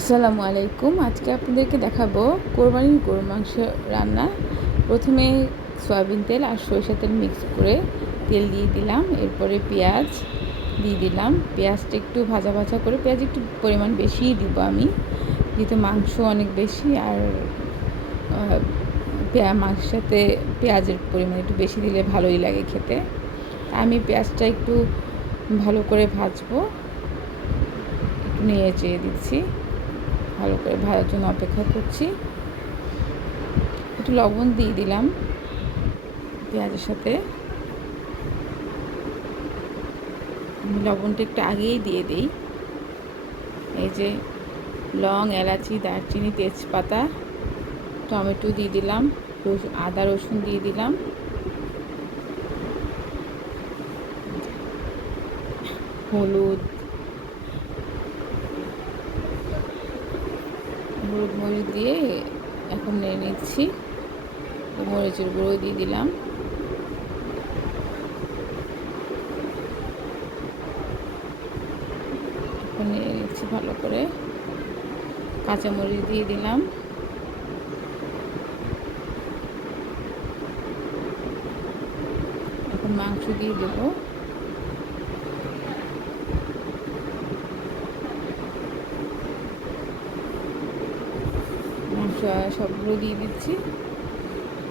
আসসালামু আলাইকুম। আজকে আপনাদেরকে দেখাবো কোরবানির গরু মাংস রান্না। প্রথমে সয়াবিন তেল আর সরিষা তেল মিক্স করে তেল দিয়ে দিলাম। এরপরে পেঁয়াজ দিয়ে দিলাম। পেঁয়াজটা একটু ভাজা ভাজা করে, পেঁয়াজ একটু পরিমাণ বেশিই দিব আমি। যেহেতু মাংস অনেক বেশি আর মাংসের সাথে পেঁয়াজের পরিমাণ একটু বেশি দিলে ভালোই লাগে খেতে। আমি পেঁয়াজটা একটু ভালো করে ভাজবো। একটু নিয়ে চেয়ে দিচ্ছি। ভালো করে ভাজার জন্য অপেক্ষা করছি। একটু লবণ দিয়ে দিলাম পেঁয়াজের সাথে। লবণটা একটু আগেই দিয়ে দিই। এই যে লং, এলাচি, দারচিনি, তেজপাতা, টমেটো দিয়ে দিলাম আদা, রসুন দিয়ে দিলাম। হলুদ হলুদ মরিচ দিয়ে এখন নিয়ে নিচ্ছি। মরিচের গুঁড়ো দিয়ে দিলাম। এখন নিয়ে নিচ্ছি ভালো করে। কাঁচামরিচ দিয়ে দিলাম। এখন মাংস দিয়ে দেবো মাংস সবগুলো দিয়ে দিচ্ছি।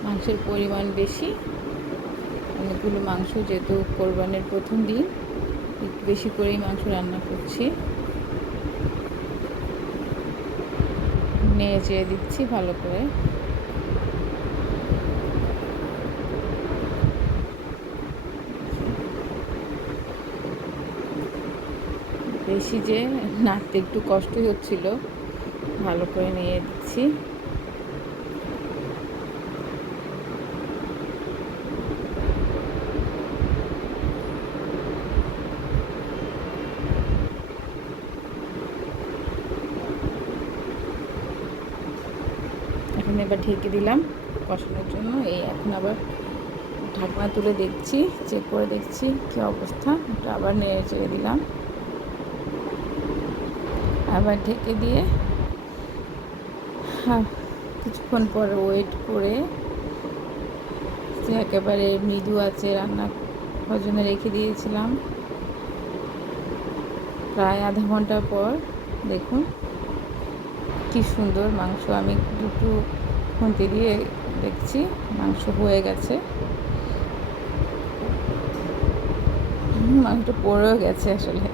মাংসের পরিমাণ বেশি। অনেকগুলো মাংস যেহেতু কোরবানের প্রথম দিন, বেশি করেই মাংস রান্না করছি। নিয়ে চেয়ে দিচ্ছি ভালো করে। বেশি যে নাড়তে একটু কষ্টই হচ্ছিল, ভালো করে নিয়ে দিচ্ছি। এখন এবার ঢেকে দিলাম কষানোর জন্য। এই এখন আবার ঢাকনা তুলে দেখছি চেক করে দেখছি কী অবস্থা। ওটা আবার নেড়ে চেড়ে দিলাম। আবার ঢেকে দিয়ে হ্যাঁ কিছুক্ষণ পরে ওয়েট করে একেবারে মৃদু আছে রান্না জন্য রেখে দিয়েছিলাম। প্রায় আধা ঘণ্টা পর দেখুন কি সুন্দর মাংস। আমি দুটো খুঁতি দিয়ে দেখছি, মাংস হয়ে গেছে। মাংসটা পড়েও গেছে আসলে।